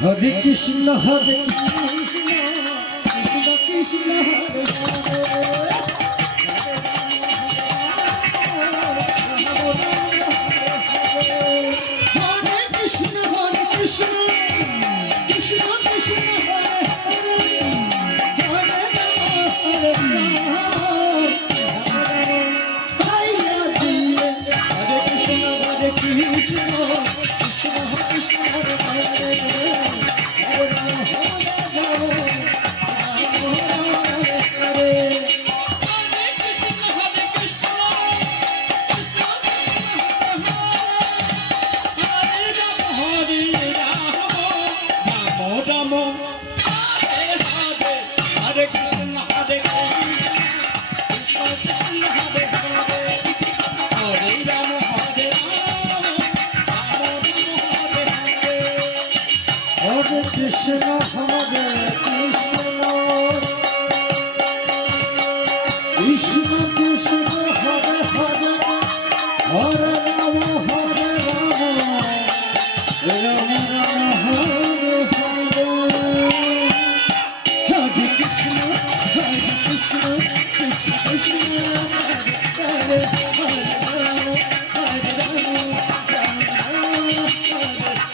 Hare Krishna Krishna Krishna Hare Hare Krishna Hare Krishna Krishna Krishna Hare Hare Hare Rama Hare Rama Rama Rama Hare Hare Hare Krishna Krishna Krishna Hare Hare Hare Krishna Krishna Hare Hare Hare Rama Hare Rama Rama Hare Hare Hare Krishna Krishna Krishna Hare Hare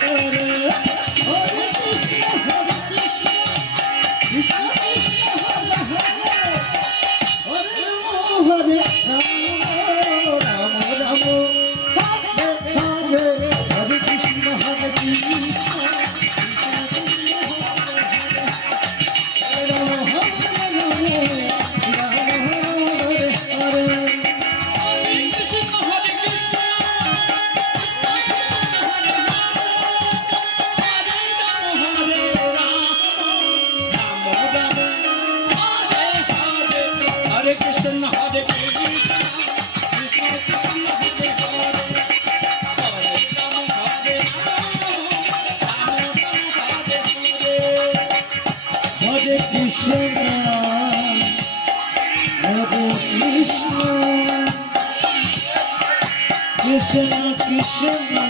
Hare Rama Hare Krishna Hare Krishna Krishna Krishna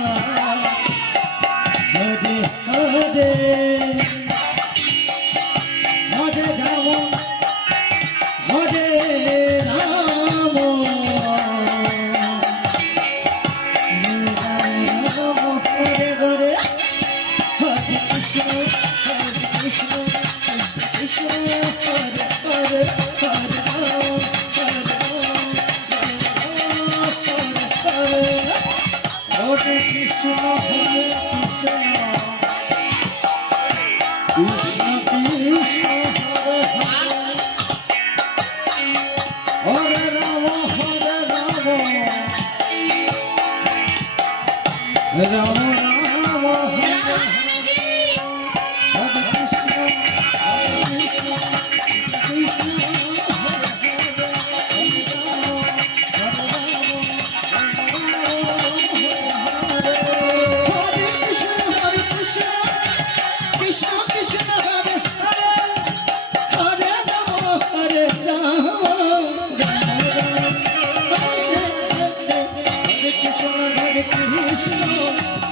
Hare Hare Hare Rama Hare Rama Rama Rama Hare Hare Krishna Krishna Krishna Krishna